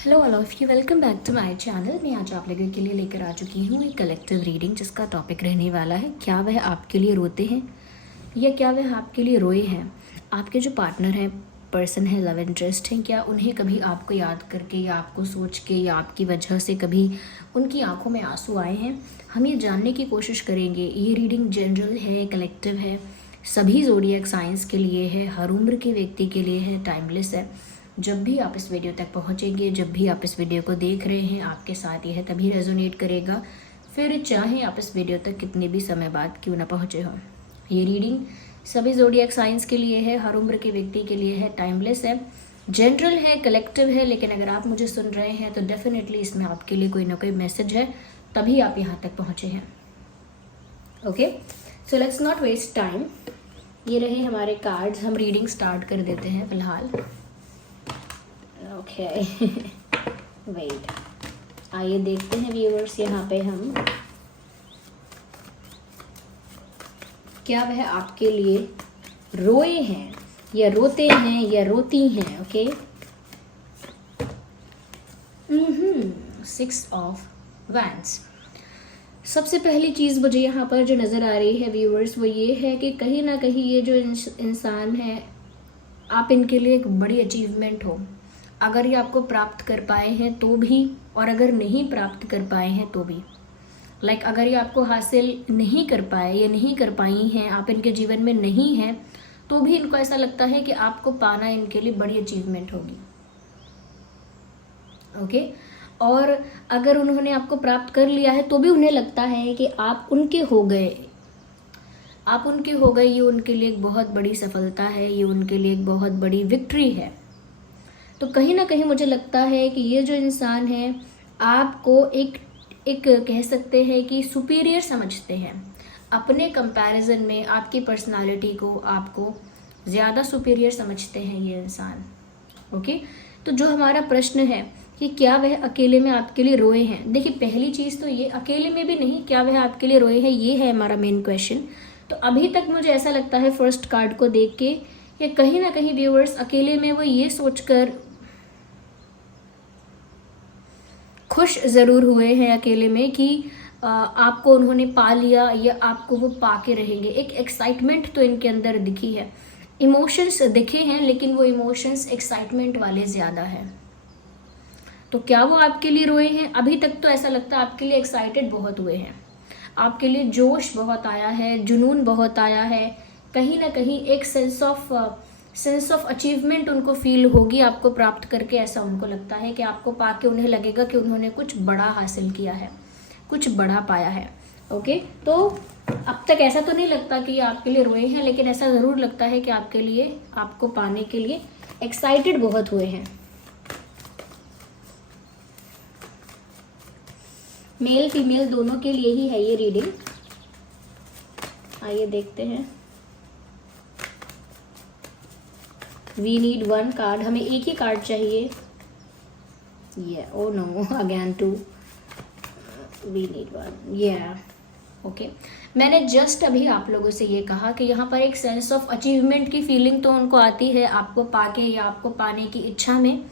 Hello all of you, welcome back to my channel. मैं आज आप लोगों के लिए लेकर आ चुकी हूँ एक कलेक्टिव रीडिंग जिसका टॉपिक रहने वाला है क्या वह आपके लिए रोते हैं या क्या वह आपके लिए रोए हैं। आपके जो पार्टनर हैं, पर्सन है, लव इंटरेस्ट हैं, क्या उन्हें कभी आपको याद करके या आपको सोच के या आपकी वजह से कभी उनकी आंखों में आंसू आए हैं। हम ये जानने की कोशिश करेंगे। ये रीडिंग जनरल है, कलेक्टिव है, सभी ज़ोडिएक साइंस के लिए है, हर उम्र के व्यक्ति के लिए है, टाइमलेस है। जब भी आप इस वीडियो तक पहुंचेंगे, जब भी आप इस वीडियो को देख रहे हैं, आपके साथ यह तभी रेजोनेट करेगा, फिर चाहे आप इस वीडियो तक कितने भी समय बाद क्यों ना पहुंचे हों। ये रीडिंग सभी ज़ोडिएक साइंस के लिए है, हर उम्र के व्यक्ति के लिए है, टाइमलेस है, जनरल है, कलेक्टिव है। लेकिन अगर आप मुझे सुन रहे हैं तो डेफिनेटली इसमें आपके लिए कोई ना कोई मैसेज है, तभी आप यहाँ तक पहुँचे हैं। Okay, so let's not waste time. ये रहे हमारे कार्ड्स। हम रीडिंग स्टार्ट कर देते हैं फिलहाल। ओके वेट, आइए देखते हैं व्यूअर्स, यहाँ पे हम क्या वह आपके लिए रोए हैं या रोते हैं या रोती हैं। Okay, 6 of wands. सबसे पहली चीज़ मुझे यहाँ पर जो नज़र आ रही है व्यूअर्स, वो ये है कि कहीं ना कहीं ये जो इंसान है, आप इनके लिए एक बड़ी अचीवमेंट हो। अगर ये आपको प्राप्त कर पाए हैं तो भी, और अगर नहीं प्राप्त कर पाए हैं तो भी, अगर ये आपको हासिल नहीं कर पाए या नहीं कर पाई हैं, आप इनके जीवन में नहीं हैं, तो भी इनको ऐसा लगता है कि आपको पाना इनके लिए बड़ी अचीवमेंट होगी। ओके, और अगर उन्होंने आपको प्राप्त कर लिया है तो भी उन्हें लगता है कि आप उनके हो गए, आप उनके हो गए। ये उनके लिए एक बहुत बड़ी सफलता है, ये उनके लिए एक बहुत बड़ी विक्ट्री है। तो कहीं ना कहीं मुझे लगता है कि ये जो इंसान है, आपको एक कह सकते हैं कि सुपीरियर समझते हैं। अपने कंपैरिजन में आपकी पर्सनालिटी को आपको ज़्यादा सुपीरियर समझते हैं ये इंसान। ओके, तो जो हमारा प्रश्न है कि क्या वह अकेले में आपके लिए रोए हैं, देखिए पहली चीज़ तो ये, अकेले में भी नहीं, क्या वह आपके लिए रोए हैं, ये है हमारा मेन क्वेश्चन। तो अभी तक मुझे ऐसा लगता है फर्स्ट कार्ड को देख के, या कहीं ना कहीं व्यूअर्स अकेले में वो ये सोचकर खुश ज़रूर हुए हैं अकेले में कि आपको उन्होंने पा लिया या आपको वो पाके रहेंगे। एक एक्साइटमेंट तो इनके अंदर दिखी है, इमोशंस दिखे हैं, लेकिन वो इमोशंस एक्साइटमेंट वाले ज़्यादा हैं। तो क्या वो आपके लिए रोए हैं? अभी तक तो ऐसा लगता है आपके लिए एक्साइटेड बहुत हुए हैं, आपके लिए जोश बहुत आया है, जुनून बहुत आया है। कहीं ना कहीं एक सेंस ऑफ अचीवमेंट उनको फील होगी आपको प्राप्त करके। ऐसा उनको लगता है कि आपको पाके उन्हें लगेगा कि उन्होंने कुछ बड़ा हासिल किया है, कुछ बड़ा पाया है। ओके, तो अब तक ऐसा तो नहीं लगता कि ये आपके लिए रोए हैं, लेकिन ऐसा ज़रूर लगता है कि आपके लिए, आपको पाने के लिए एक्साइटेड बहुत हुए हैं। मेल फीमेल दोनों के लिए ही है ये रीडिंग। आइए देखते हैं। वी नीड 1 कार्ड, हमें एक ही कार्ड चाहिए। ये oh no, again 2, we need 1। Okay, मैंने जस्ट अभी आप लोगों से ये कहा कि यहाँ पर एक सेंस ऑफ अचीवमेंट की फीलिंग तो उनको आती है आपको पाके या आपको पाने की इच्छा में,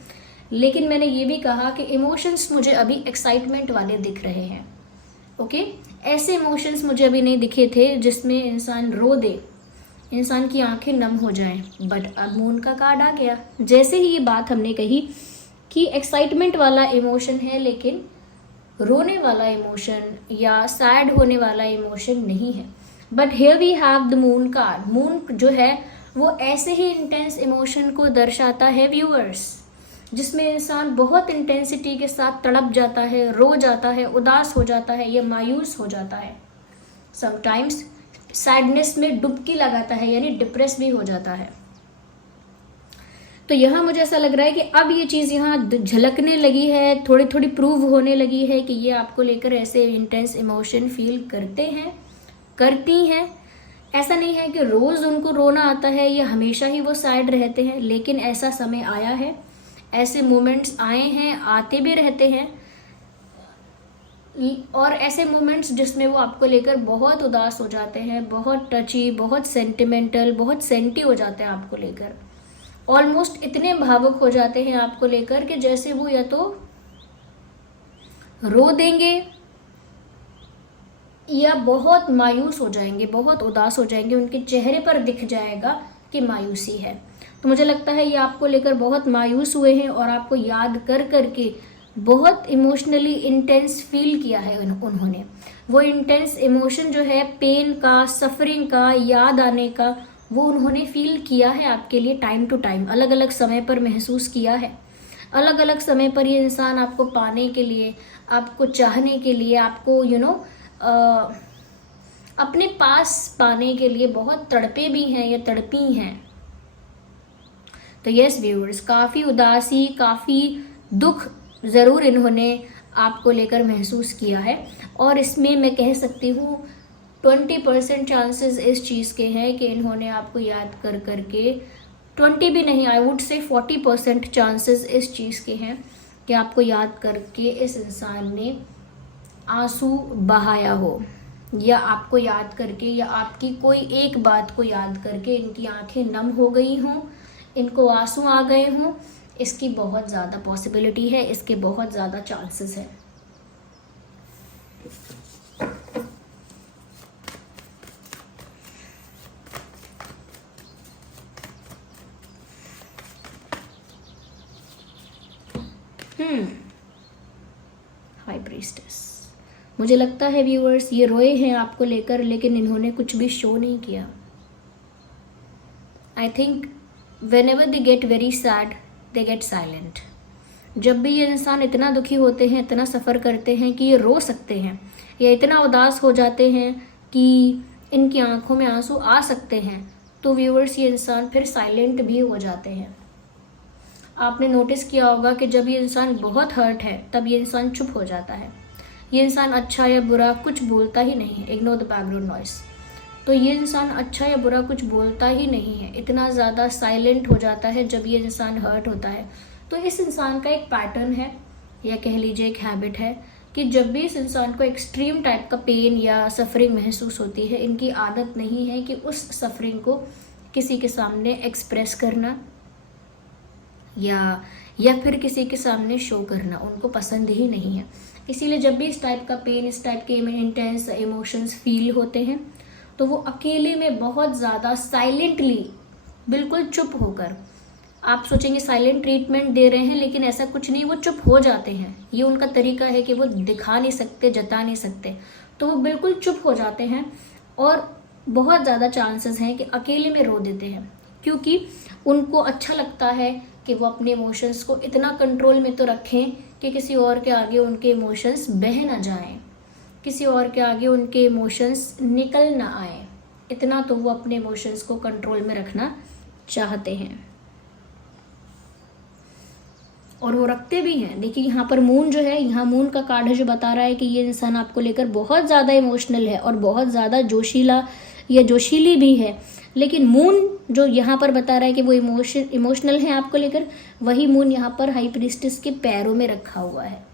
लेकिन मैंने ये भी कहा कि इमोशंस मुझे अभी एक्साइटमेंट वाले दिख रहे हैं। ओके, ऐसे इमोशंस मुझे अभी नहीं दिखे थे जिसमें इंसान रो दे, इंसान की आंखें नम हो जाएं। बट अब मून का कार्ड आ गया। जैसे ही ये बात हमने कही कि एक्साइटमेंट वाला इमोशन है, लेकिन रोने वाला इमोशन या सैड होने वाला इमोशन नहीं है। But here we have the moon card. Moon जो है वो ऐसे ही इंटेंस इमोशन को दर्शाता है व्यूअर्स, जिसमें इंसान बहुत इंटेंसिटी के साथ तड़प जाता है, रो जाता है, उदास हो जाता है या मायूस हो जाता है। समटाइम्स सैडनेस में डुबकी लगाता है, यानी डिप्रेस भी हो जाता है। तो यहाँ मुझे ऐसा लग रहा है कि अब ये चीज़ यहाँ झलकने लगी है, थोड़ी थोड़ी प्रूव होने लगी है कि ये आपको लेकर ऐसे इंटेंस इमोशन फील करते हैं, करती हैं। ऐसा नहीं है कि रोज़ उनको रोना आता है या हमेशा ही वो सैड रहते हैं, लेकिन ऐसा समय आया है, ऐसे मोमेंट्स आए हैं, आते भी रहते हैं, और ऐसे मोमेंट्स जिसमें वो आपको लेकर बहुत उदास हो जाते हैं, बहुत टची, बहुत सेंटिमेंटल, बहुत सेंटी हो जाते हैं आपको लेकर। ऑलमोस्ट इतने भावुक हो जाते हैं आपको लेकर कि जैसे वो या तो रो देंगे या बहुत मायूस हो जाएंगे, बहुत उदास हो जाएंगे, उनके चेहरे पर दिख जाएगा कि मायूसी है। तो मुझे लगता है ये आपको लेकर बहुत मायूस हुए हैं और आपको याद कर करके बहुत इमोशनली इंटेंस फील किया है उन्होंने। वो इंटेंस इमोशन जो है पेन का, सफरिंग का, याद आने का, वो उन्होंने फील किया है आपके लिए टाइम टू टाइम, अलग अलग समय पर महसूस किया है। अलग अलग समय पर ये इंसान आपको पाने के लिए, आपको चाहने के लिए, आपको अपने पास पाने के लिए बहुत तड़पे भी हैं या तड़पी हैं। तो यस व्यूअर्स, काफ़ी उदासी, काफ़ी दुख ज़रूर इन्होंने आपको लेकर महसूस किया है। और इसमें मैं कह सकती हूँ 20% चांसेस इस चीज़ के हैं कि इन्होंने आपको याद कर करके, 20 भी नहीं, आई वुड से 40% चांसेस इस चीज़ के हैं कि आपको याद करके इस इंसान ने आंसू बहाया हो, या आपको याद करके या आपकी कोई एक बात को याद करके इनकी आंखें नम हो गई हों, इनको आंसू आ गए हों। इसकी बहुत ज़्यादा पॉसिबिलिटी है, इसके बहुत ज़्यादा चांसेस हैं। हाई प्रीस्टेस, मुझे लगता है व्यूअर्स ये रोए हैं आपको लेकर, लेकिन इन्होंने कुछ भी शो नहीं किया। I think whenever they get very sad they get silent। जब भी ये इंसान इतना दुखी होते हैं, इतना सफ़र करते हैं कि ये रो सकते हैं, या इतना उदास हो जाते हैं कि इनकी आंखों में आंसू आ सकते हैं, तो व्यूअर्स ये इंसान फिर साइलेंट भी हो जाते हैं। आपने नोटिस किया होगा कि जब ये इंसान बहुत हर्ट है तब ये इंसान चुप हो जाता है। ये इंसान अच्छा या बुरा कुछ बोलता ही नहीं है, इग्नोर द बैकग्राउंड नॉइस। तो ये इंसान अच्छा या बुरा कुछ बोलता ही नहीं है, इतना ज़्यादा साइलेंट हो जाता है जब ये इंसान हर्ट होता है। तो इस इंसान का एक पैटर्न है, या कह लीजिए एक हैबिट है, कि जब भी इस इंसान को एक्सट्रीम टाइप का पेन या सफरिंग महसूस होती है, इनकी आदत नहीं है कि उस सफरिंग को किसी के सामने एक्सप्रेस करना या फिर किसी के सामने शो करना, उनको पसंद ही नहीं है। इसीलिए जब भी इस टाइप का पेन, इस टाइप के इंटेंस इमोशंस फील होते हैं, तो वो अकेले में बहुत ज़्यादा साइलेंटली, बिल्कुल चुप होकर, आप सोचेंगे साइलेंट ट्रीटमेंट दे रहे हैं, लेकिन ऐसा कुछ नहीं, वो चुप हो जाते हैं। ये उनका तरीका है कि वो दिखा नहीं सकते, जता नहीं सकते, तो वो बिल्कुल चुप हो जाते हैं। और बहुत ज़्यादा चांसेस हैं कि अकेले में रो देते हैं, क्योंकि उनको अच्छा लगता है कि वो अपने इमोशंस को इतना कंट्रोल में तो रखें कि किसी और के आगे उनके इमोशंस बह ना जाएं, किसी और के आगे उनके इमोशंस निकल ना आए, इतना तो वो अपने इमोशंस को कंट्रोल में रखना चाहते हैं, और वो रखते भी हैं। देखिए यहाँ पर मून जो है, यहाँ मून का कार्ड है जो बता रहा है कि ये इंसान आपको लेकर बहुत ज़्यादा इमोशनल है और बहुत ज़्यादा जोशीला या जोशीली भी है। लेकिन मून जो यहाँ पर बता रहा है कि वो इमोशनल है आपको लेकर, वही मून यहाँ पर हाई प्रीस्टेस के पैरों में रखा हुआ है।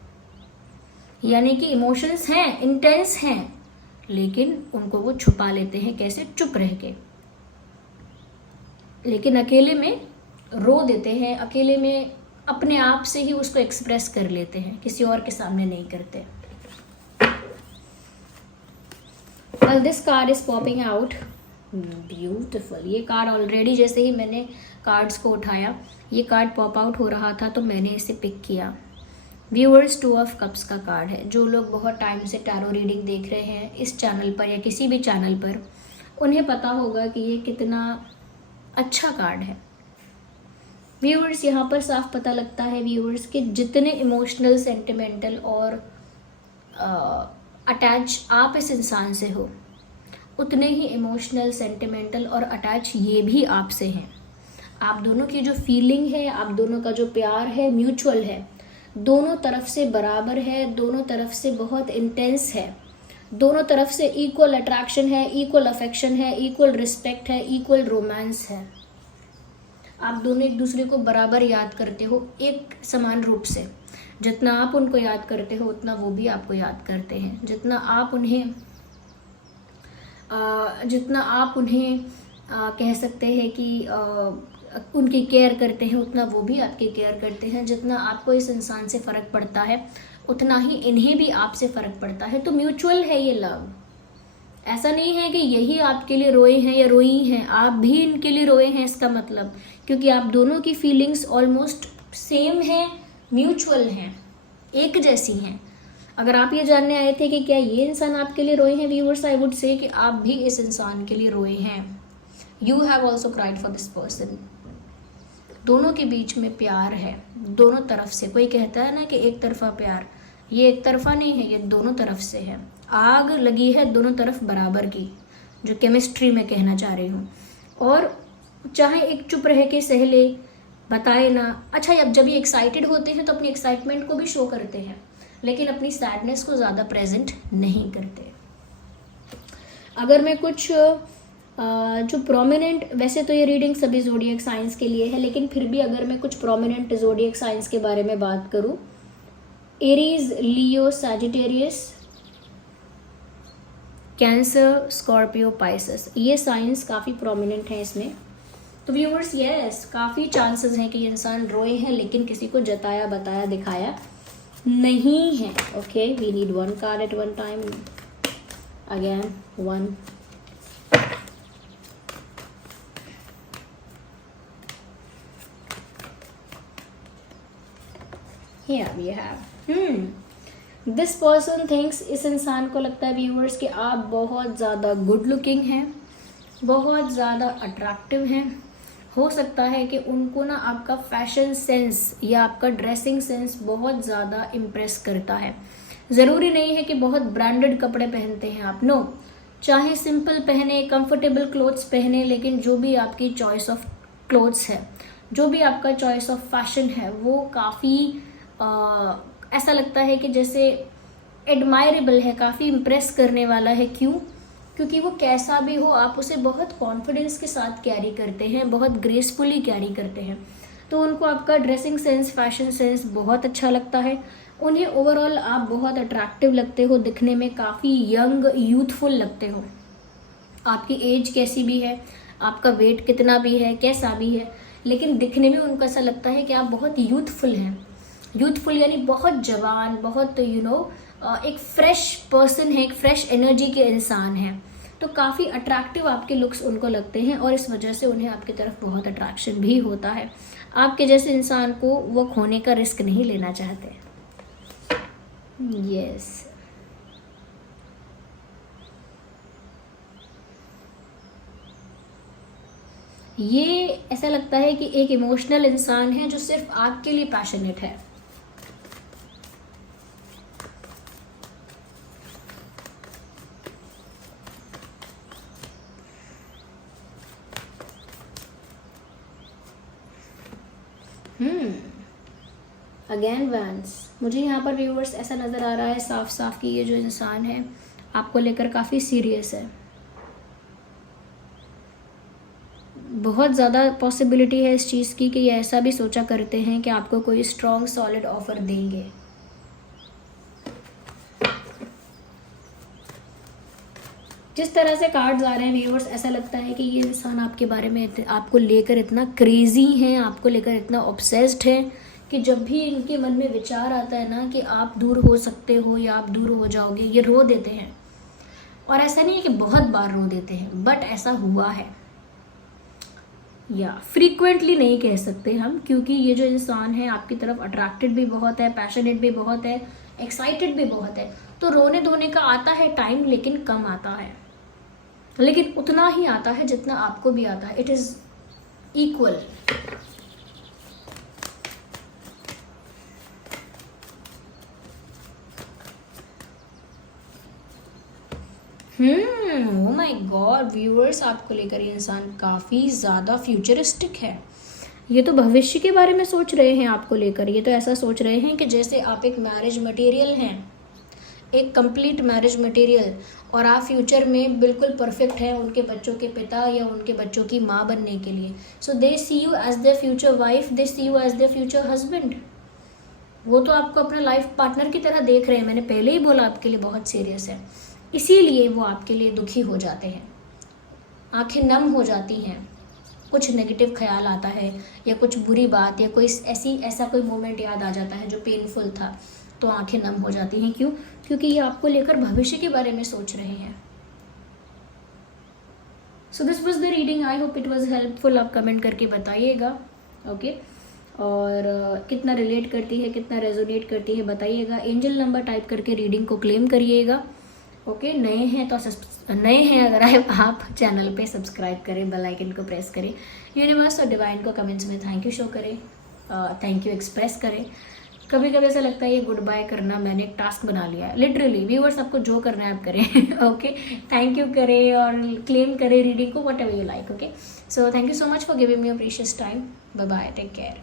यानी कि इमोशंस हैं, इंटेंस हैं, लेकिन उनको वो छुपा लेते हैं, कैसे? चुप रह के, लेकिन अकेले में रो देते हैं, अकेले में अपने आप से ही उसको एक्सप्रेस कर लेते हैं, किसी और के सामने नहीं करते। Well, this card is popping out beautiful। ये कार्ड ऑलरेडी जैसे ही मैंने कार्ड्स को उठाया, ये कार्ड पॉप आउट हो रहा था, तो मैंने इसे पिक किया। व्यूअर्स, 2 ऑफ कप्स का कार्ड है। जो लोग बहुत टाइम से टैरो रीडिंग देख रहे हैं इस चैनल पर या किसी भी चैनल पर, उन्हें पता होगा कि ये कितना अच्छा कार्ड है। व्यूअर्स, यहाँ पर साफ पता लगता है व्यूअर्स कि जितने इमोशनल, सेंटिमेंटल और अटैच आप इस इंसान से हो, उतने ही इमोशनल, सेंटिमेंटल और अटैच ये भी आपसे हैं। आप दोनों की जो फीलिंग है, आप दोनों का जो प्यार है, म्यूचुअल है, दोनों तरफ से बराबर है, दोनों तरफ से बहुत इंटेंस है, दोनों तरफ से इक्वल अट्रैक्शन है, इक्वल अफेक्शन है, इक्वल रिस्पेक्ट है, इक्वल रोमांस है। आप दोनों एक दूसरे को बराबर याद करते हो, एक समान रूप से। जितना आप उनको याद करते हो उतना वो भी आपको याद करते हैं। जितना आप उन्हें कह सकते हैं कि उनकी केयर करते हैं उतना वो भी आपकी केयर करते हैं। जितना आपको इस इंसान से फ़र्क पड़ता है उतना ही इन्हें भी आपसे फ़र्क पड़ता है। तो म्यूचुअल है ये लव। ऐसा नहीं है कि यही आपके लिए रोए हैं या रोई हैं, आप भी इनके लिए रोए हैं इसका मतलब, क्योंकि आप दोनों की फीलिंग्स ऑलमोस्ट सेम हैं, म्यूचुअल हैं, एक जैसी हैं। अगर आप ये जानने आए थे कि क्या ये इंसान आपके लिए रोए हैं व्यूअर्स, आई वुड से कि आप भी इस इंसान के लिए रोए हैं। You have also cried for this person. दोनों के बीच में प्यार है, दोनों तरफ से। कोई कहता है ना कि एक तरफा प्यार, ये एक तरफा नहीं है, ये दोनों तरफ से है। आग लगी है दोनों तरफ बराबर की, जो केमिस्ट्री में कहना चाह रही हूँ। और चाहे एक चुप रह के सह ले, बताए ना। अच्छा, अब जब ये एक्साइटेड होते हैं तो अपनी एक्साइटमेंट को भी शो करते हैं, लेकिन अपनी सैडनेस को ज़्यादा प्रेजेंट नहीं करते। अगर मैं कुछ जो प्रोमिनेंट, वैसे तो ये रीडिंग सभी ज़ोडिएक साइंस के लिए है, लेकिन फिर भी अगर मैं कुछ प्रोमिनेंट ज़ोडिएक साइंस के बारे में बात करूँ, एरीज, लियो, सैजिटेरियस, कैंसर, स्कॉर्पियो, पाइसेस, ये साइंस काफ़ी प्रोमिनेंट है इसमें। तो व्यूअर्स, यस, काफ़ी चांसेस हैं कि ये इंसान रोए हैं, लेकिन किसी को जताया बताया दिखाया नहीं है। Okay, we need one card at one time. Again one, here we have this person thinks, इस इंसान को लगता है व्यूअर्स कि आप बहुत ज़्यादा गुड लुकिंग हैं, बहुत ज़्यादा अट्रैक्टिव हैं। हो सकता है कि उनको ना आपका फैशन सेंस या आपका ड्रेसिंग सेंस बहुत ज़्यादा इम्प्रेस करता है। ज़रूरी नहीं है कि बहुत ब्रांडेड कपड़े पहनते हैं आप, नो, चाहे सिंपल पहने, कंफर्टेबल क्लोथ्स पहने, लेकिन जो भी आपकी चॉइस ऑफ क्लोथ्स है, जो भी आपका चॉइस ऑफ फैशन है, वो काफ़ी ऐसा लगता है कि जैसे एडमायरेबल है, काफ़ी इम्प्रेस करने वाला है। क्यों? क्योंकि वो कैसा भी हो आप उसे बहुत कॉन्फिडेंस के साथ कैरी करते हैं, बहुत ग्रेसफुली कैरी करते हैं। तो उनको आपका ड्रेसिंग सेंस, फैशन सेंस बहुत अच्छा लगता है। उन्हें ओवरऑल आप बहुत अट्रैक्टिव लगते हो, दिखने में काफ़ी यंग, यूथफुल लगते हो। आपकी एज कैसी भी है, आपका वेट कितना भी है, कैसा भी है, लेकिन दिखने में उनको ऐसा लगता है कि आप बहुत यूथफुल हैं। यूथफुल यानी बहुत जवान, बहुत एक फ्रेश पर्सन है, एक फ्रेश एनर्जी के इंसान है। तो काफ़ी अट्रैक्टिव आपके लुक्स उनको लगते हैं, और इस वजह से उन्हें आपकी तरफ बहुत अट्रैक्शन भी होता है। आपके जैसे इंसान को वो खोने का रिस्क नहीं लेना चाहते। यस, ये ऐसा लगता है कि एक इमोशनल इंसान है जो सिर्फ आपके लिए पैशनेट है। अगेन वंस, मुझे यहाँ पर व्यूअर्स ऐसा नज़र आ रहा है साफ साफ कि ये जो इंसान है आपको लेकर काफ़ी सीरियस है। बहुत ज़्यादा पॉसिबिलिटी है इस चीज़ की कि ये ऐसा भी सोचा करते हैं कि आपको कोई स्ट्रॉन्ग सॉलिड ऑफर देंगे। जिस तरह से कार्ड्स आ रहे हैं व्यूअर्स, ऐसा लगता है कि ये इंसान आपके बारे में, आपको लेकर इतना क्रेजी हैं, आपको लेकर इतना ऑब्सेस्ड है कि जब भी इनके मन में विचार आता है ना कि आप दूर हो सकते हो या आप दूर हो जाओगे, ये रो देते हैं। और ऐसा नहीं है कि बहुत बार रो देते हैं, बट ऐसा हुआ है, या फ्रीक्वेंटली नहीं कह सकते हम, क्योंकि ये जो इंसान है आपकी तरफ अट्रैक्टेड भी बहुत है, पैशनेट भी बहुत है, एक्साइटेड भी बहुत है। तो रोने धोने का आता है टाइम, लेकिन कम आता है, लेकिन उतना ही आता है जितना आपको भी आता है। It is equal. Oh my God viewers, आपको लेकर ये इंसान काफ़ी ज़्यादा फ्यूचरिस्टिक है। ये तो भविष्य के बारे में सोच रहे हैं आपको लेकर। ये तो ऐसा सोच रहे हैं कि जैसे आप एक मैरिज मटेरियल हैं, एक कंप्लीट मैरिज मटेरियल, और आप फ्यूचर में बिल्कुल परफेक्ट हैं उनके बच्चों के पिता या उनके बच्चों की माँ बनने के लिए। So they see you as the future wife, they see you as the future husband. वो तो आपको अपना लाइफ पार्टनर की तरह देख रहे हैं। मैंने पहले ही बोला आपके लिए बहुत सीरियस है, इसीलिए वो आपके लिए दुखी हो जाते हैं, आंखें नम हो जाती हैं, कुछ नेगेटिव ख्याल आता है या कुछ बुरी बात या कोई ऐसा कोई मोमेंट याद आ जाता है जो पेनफुल था, तो आंखें नम हो जाती हैं। क्यों? क्योंकि ये आपको लेकर भविष्य के बारे में सोच रहे हैं। So this was the reading, I hope it was helpful. आप कमेंट करके बताइएगा, ओके और कितना रिलेट करती है, कितना रेजोनेट करती है बताइएगा। एंजल नंबर टाइप करके रीडिंग को क्लेम करिएगा, ओके नए हैं तो अगर आप चैनल पे सब्सक्राइब करें, बेल आइकन को प्रेस करें, यूनिवर्स और डिवाइन को कमेंट्स में थैंक यू शो करें, थैंक यू एक्सप्रेस करें। कभी कभी ऐसा लगता है ये गुड बाय करना मैंने एक टास्क बना लिया है। लिटरली व्यूअर्स, आपको जो करना है आप करें ओके थैंक यू करें और क्लेम करें रीडिंग को, whatever you like. Okay so thank you so much for giving me your precious time. Bye bye, take care.